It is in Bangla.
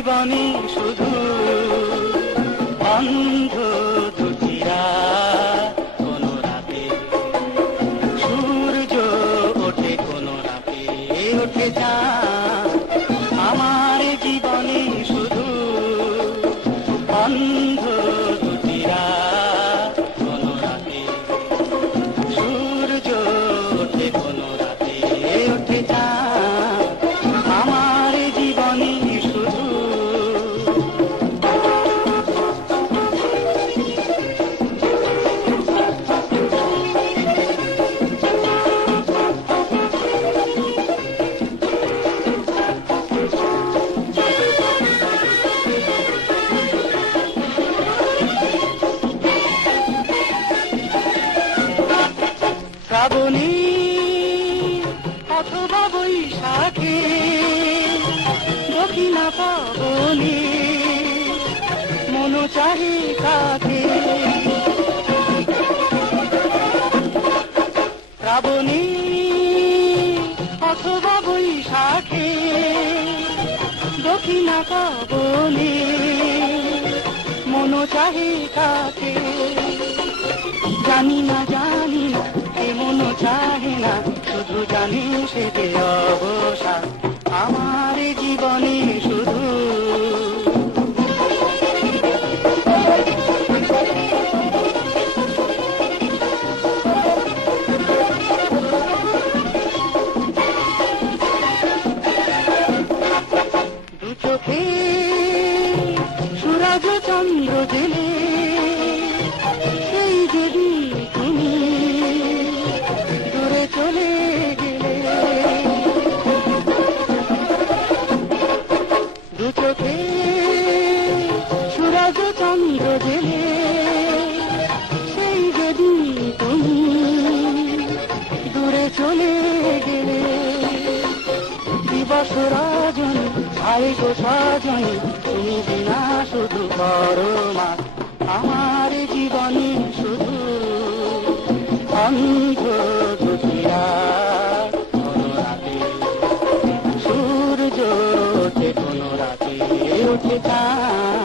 জীবনে শুধু অন্ধ দুটি রাত, কোনো রাতে সূর্য ওঠে, কোনো রাতে ওঠে চাঁদ। আমার জীবনে শুধু অন্ধ দুটি রাত, কোনো রাতে সূর্য ওঠে, কোনো রাতে ওঠে চাঁদ। আমার জীবনে শুধু শ্রাবণী অথবা বৈশাখে, দক্ষিণা পাবনে মন চাহে কাকে। শ্রাবণী অথবা বৈশাখে, দক্ষিণা পাবনে মন চাহে কাকে। জানি না এমন চাহে না, শুধু জানি সে যে অবসাদ। আমার জীবনে শুধু দু চোখে সূরজ চন্দ্র জেলে, সেই যদি তুমি দূরে চলে গেলে। দু চোখে সূরজ চন্দ্র জেলে, সেই যদি তুমি দূরে চলে গেলে। দিবস রজনী ভাই গো সজনী, তুমি বিনা শুধু পরমা। আমার জীবনে শুধু অন্ধ দুটি রাত, কোনো রাতে সূর্য ওঠে, কোনো রাতে ওঠে চাঁদ।